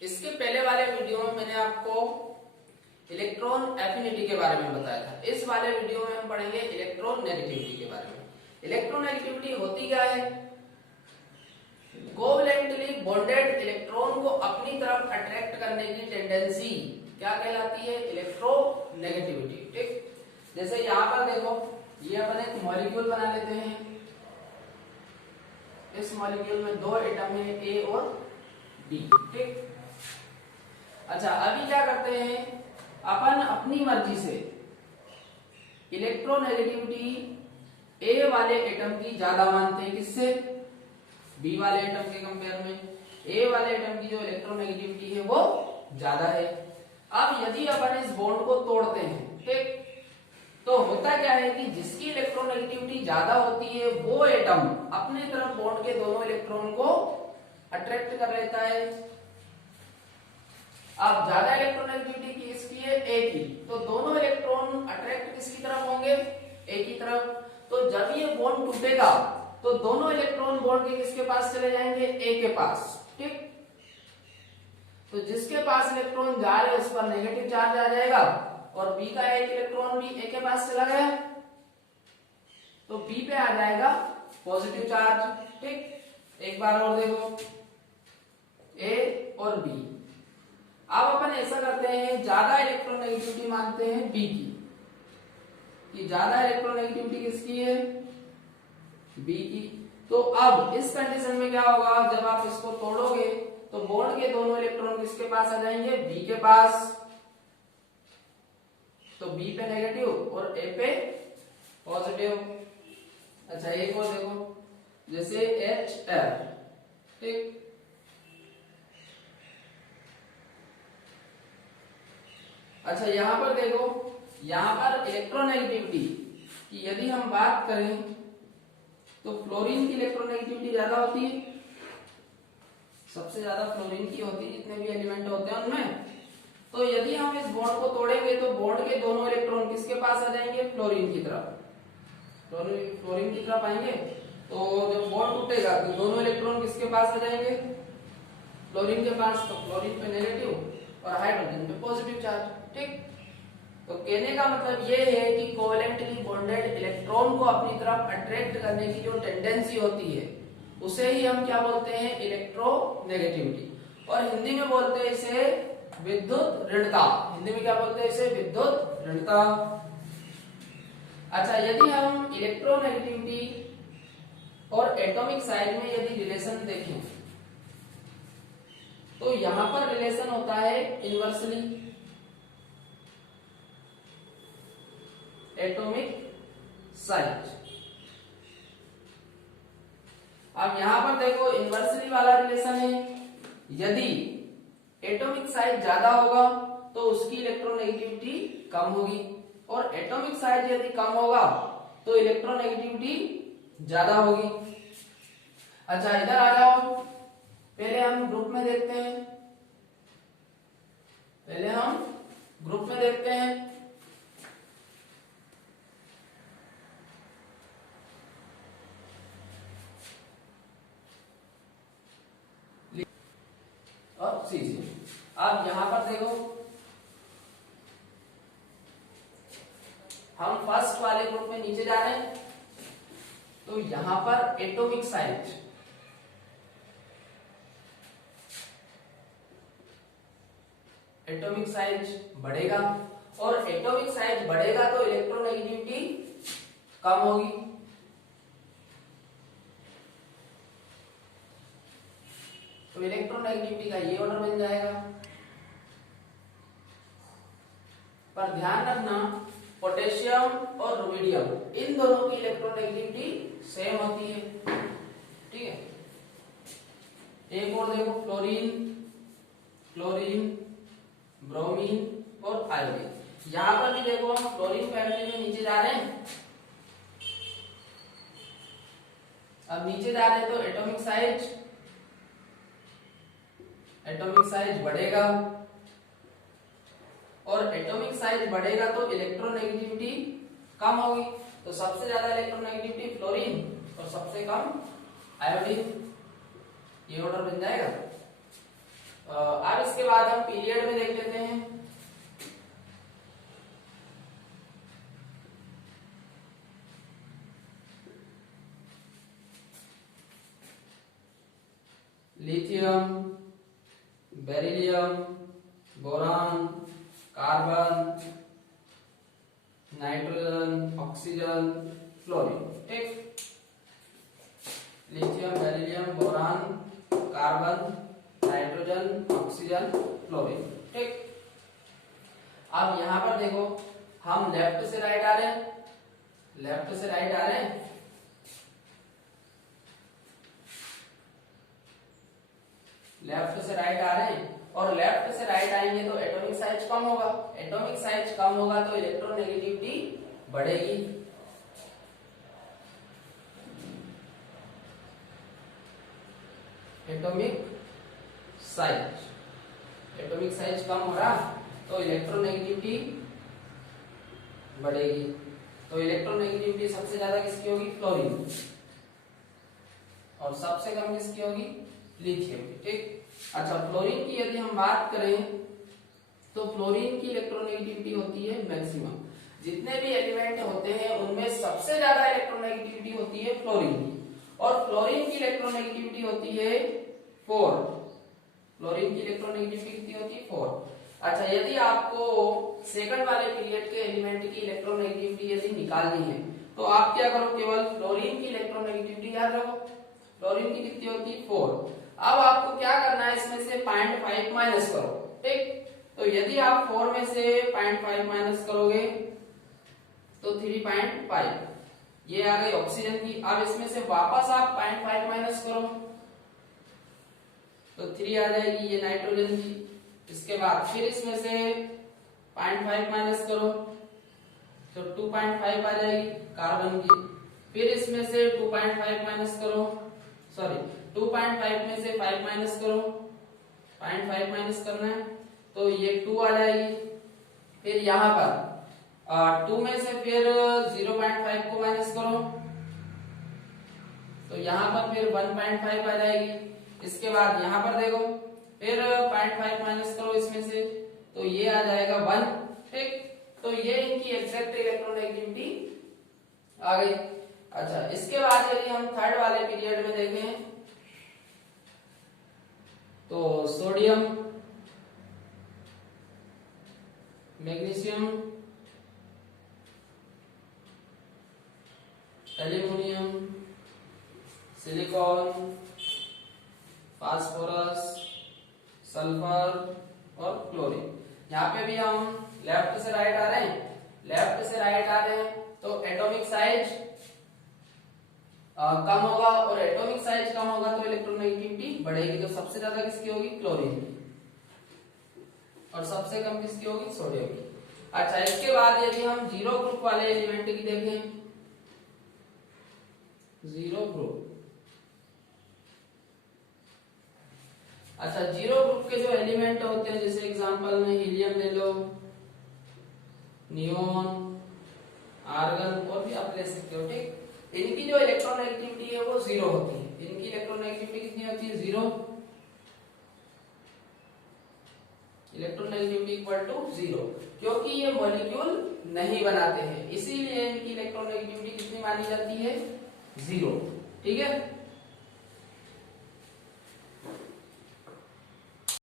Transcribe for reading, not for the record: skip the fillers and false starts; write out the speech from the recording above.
इसके पहले वाले वीडियो में मैंने आपको इलेक्ट्रॉन एफिनिटी के बारे में बताया था। इस वाले वीडियो में हम पढ़ेंगे इलेक्ट्रॉन नेगेटिविटी के बारे में। इलेक्ट्रॉन नेगेटिविटी होती क्या है? कोवैलेंटली बॉन्डेड इलेक्ट्रॉन को अपनी तरफ अट्रैक्ट करने की टेंडेंसी क्या कहलाती है? इलेक्ट्रोनेगेटिविटी। ठीक, जैसे यहां पर देखो, ये अपन एक मॉलिक्यूल बना लेते हैं। इस मॉलिक्यूल में दो एटम है, ए और बी। ठीक, अच्छा अभी क्या करते हैं अपन? अपनी मर्जी से इलेक्ट्रोनेगेटिविटी ए वाले एटम की ज्यादा मानते हैं। किससे? बी वाले एटम के कंपेयर में ए वाले एटम की जो इलेक्ट्रोनेगेटिविटी है वो ज्यादा है। अब यदि अपन इस बॉन्ड को तोड़ते हैं, ठीक, तो होता क्या है कि जिसकी इलेक्ट्रोनेगेटिविटी ज्यादा होती है वो एटम अपने तरफ बॉन्ड के दोनों इलेक्ट्रॉन को अट्रैक्ट कर लेता है। अब ज्यादा इलेक्ट्रोनेगेटिविटी किसकी है? ए की, तो दोनों इलेक्ट्रॉन अट्रैक्ट किसकी तरफ होंगे? ए की तरफ। तो जब ये बॉन्ड टूटेगा तो दोनों इलेक्ट्रॉन बॉन्ड के किसके पास चले जाएंगे? ए के पास। ठीक, तो जिसके पास इलेक्ट्रॉन जा रहे उस पर नेगेटिव चार्ज आ जाएगा और बी का एक इलेक्ट्रॉन भी ए के पास चला गया तो बी पे आ जाएगा पॉजिटिव चार्ज। ठीक, एक बार और देखो, ए और बी। अब अपन ऐसा करते हैं, ज्यादा इलेक्ट्रोनेगेटिविटी मानते हैं बी की, कि ज्यादा इलेक्ट्रोनेगेटिविटी किसकी है? बी की। तो अब इस कंडीशन में क्या होगा? जब आप इसको तोड़ोगे तो बॉन्ड के दोनों इलेक्ट्रॉन किसके पास आ जाएंगे? बी के पास। तो बी पे नेगेटिव और ए पे पॉजिटिव। अच्छा एक और देखो, जैसे एच एफ। ठीक, अच्छा यहां पर देखो, यहां पर इलेक्ट्रोनेगेटिविटी की यदि हम बात करें तो फ्लोरीन की इलेक्ट्रोनेगेटिविटी ज्यादा होती है। सबसे ज्यादा फ्लोरीन की होती है जितने भी एलिमेंट होते हैं उनमें। तो यदि हम इस बॉन्ड को तोड़ेंगे तो बॉन्ड के दोनों इलेक्ट्रॉन किसके पास आ जाएंगे? फ्लोरीन की तरफ। फ्लोरीन की तरफ आएंगे तो जब बॉन्ड टूटेगा तो दोनों इलेक्ट्रॉन किसके पास आ जाएंगे? फ्लोरीन के पास। तो फ्लोरीन पे नेगेटिव और हाइड्रोजन पे पॉजिटिव चार्ज। ठीक, तो कहने का मतलब ये है कि कोवैलेंटली बॉन्डेड इलेक्ट्रॉन को अपनी तरफ अट्रैक्ट करने की जो टेंडेंसी होती है उसे ही हम क्या बोलते हैं? इलेक्ट्रोनेगेटिविटी। और हिंदी में बोलते हैं इसे विद्युत ऋणता। हिंदी में क्या बोलते हैं इसे? विद्युत ऋणता। अच्छा यदि हम इलेक्ट्रोनेगेटिविटी और एटॉमिक साइज में यदि रिलेशन देखें तो यहां पर रिलेशन होता है इनवर्सली एटॉमिक साइज। अब यहां पर देखो इनवर्सली वाला रिलेशन है, यदि एटॉमिक साइज ज्यादा होगा तो उसकी इलेक्ट्रोनेगेटिविटी कम होगी और एटॉमिक साइज यदि कम होगा तो इलेक्ट्रोनेगेटिविटी ज्यादा होगी। अच्छा इधर आ जाओ, पहले हम ग्रुप में देखते हैं। और सी। अब यहां पर देखो, हम फर्स्ट वाले ग्रुप में नीचे जा रहे हैं तो यहां पर एटॉमिक साइज बढ़ेगा और एटॉमिक साइज बढ़ेगा तो इलेक्ट्रोनेगेटिविटी कम होगी। तो इलेक्ट्रोनेगेटिविटी का ये ऑर्डर बन जाएगा। पर ध्यान रखना, पोटेशियम और रुबिडियम इन दोनों की इलेक्ट्रोनेगेटिविटी सेम होती है। ठीक है, एक और देखो, क्लोरीन, ब्रोमीन और आयोडीन। यहां पर भी देखो हम क्लोरीन फैमिली में नीचे जा रहे हैं। अब नीचे जा रहे हैं तो एटॉमिक साइज बढ़ेगा और एटॉमिक साइज बढ़ेगा तो इलेक्ट्रोनेगेटिविटी कम होगी। तो सबसे ज्यादा इलेक्ट्रोनेगेटिविटी फ्लोरीन और सबसे कम आयोडीन। ये ऑर्डर बन जाएगा। अब इसके बाद हम पीरियड में देख लेते हैं। Lithium, beryllium, boron, carbon, nitrogen, oxygen, fluorine. ठीक, lithium, beryllium, boron, carbon, nitrogen, oxygen, fluorine. ठीक, अब यहां पर देखो हम लेफ्ट से राइट आ रहे हैं, लेफ्ट से राइट आ रहे हैं। लेफ्ट से राइट आ रहे हैं और लेफ्ट से राइट आएंगे तो एटॉमिक साइज कम होगा, एटॉमिक साइज कम होगा तो इलेक्ट्रोनेगेटिविटी बढ़ेगी। एटॉमिक साइज कम हो रहा तो इलेक्ट्रोनेगेटिविटी बढ़ेगी। तो इलेक्ट्रोनेगेटिविटी सबसे ज्यादा किसकी होगी? फ्लोरीन। और सबसे कम किसकी होगी? लिथियम। ठीक, अच्छा फ्लोरीन की यदि हम बात करें तो फ्लोरीन की इलेक्ट्रोनेगेटिविटी होती है मैक्सिमम। जितने भी एलिमेंट होते हैं उनमें सबसे ज्यादा इलेक्ट्रोनेगेटिविटी होती है फ्लोरीन की, और फ्लोरीन की इलेक्ट्रोनेगेटिविटी होती है 4। फ्लोरीन की इलेक्ट्रोनेगेटिविटी कितनी होती है? 4। अच्छा, यदि आपको सेकंड वाले पीरियड के एलिमेंट की इलेक्ट्रोनेगेटिविटी यदि निकालनी है तो आप क्या करो, केवल फ्लोरीन की इलेक्ट्रोनेगेटिविटी याद रखो। फ्लोरीन की कितनी होती है? 4। अब आपको क्या करना है, इसमें से 0.5 माइनस करो। ठीक, तो यदि आप 4 में से 0.5 माइनस करोगे तो 3.5 ये आ गई ऑक्सीजन की। अब इसमें से वापस आप 0.5 माइनस करो तो 3 आ जाएगी, ये नाइट्रोजन की। इसके बाद फिर इसमें से 0.5 माइनस करो तो 2.5 आ जाएगी कार्बन की। फिर इसमें से 2.5 माइनस करो, सॉरी 2.5 में से 5 माइनस करो, 0.5 माइनस करना है तो ये 2 आ जाएगी। फिर यहाँ पर 2 में से फिर 0.5 को माइनस करो तो यहाँ पर फिर 1.5 आ जाएगी। इसके बाद यहाँ पर देखो फिर 0.5 माइनस करो इसमें से तो ये आ जाएगा 1। ठीक, तो ये इनकी एग्जैक्ट इलेक्ट्रोनेगेटिविटी आ गई। अच्छा, इसके बाद यदि हम थर्ड वाले पीरियड में देखें तो sodium, magnesium, aluminium, silicon, phosphorus, sulphur और क्लोरीन। यहाँ पे भी हम लेफ्ट से राइट आ रहे हैं, लेफ्ट से राइट आ रहे हैं तो एटॉमिक साइज कम होगा, और एटॉमिक साइज कम होगा तो इलेक्ट्रोनेगेटिविटी बढ़ेगी। तो सबसे ज्यादा किसकी होगी? क्लोरीन की, और सबसे कम किसकी होगी? सोडियम की। अच्छा, इसके बाद यदि हम जीरो ग्रुप वाले एलिमेंट की देखें, जीरो ग्रुप। अच्छा, जीरो ग्रुप के जो एलिमेंट होते हैं जैसे एग्जांपल में हीलियम ले लो, नियोन, आर्गन और भी आप ले सकते हो। ठीक, इनकी जो इलेक्ट्रोनेगेटिविटी है वो 0 होती है। इनकी इलेक्ट्रोनेगेटिविटी कितनी होती है? 0। इलेक्ट्रोनेगेटिविटी इक्वल टू 0, क्योंकि ये मॉलिक्यूल नहीं बनाते हैं, इसीलिए इनकी इलेक्ट्रोनेगेटिविटी कितनी मानी जाती है? 0। ठीक है।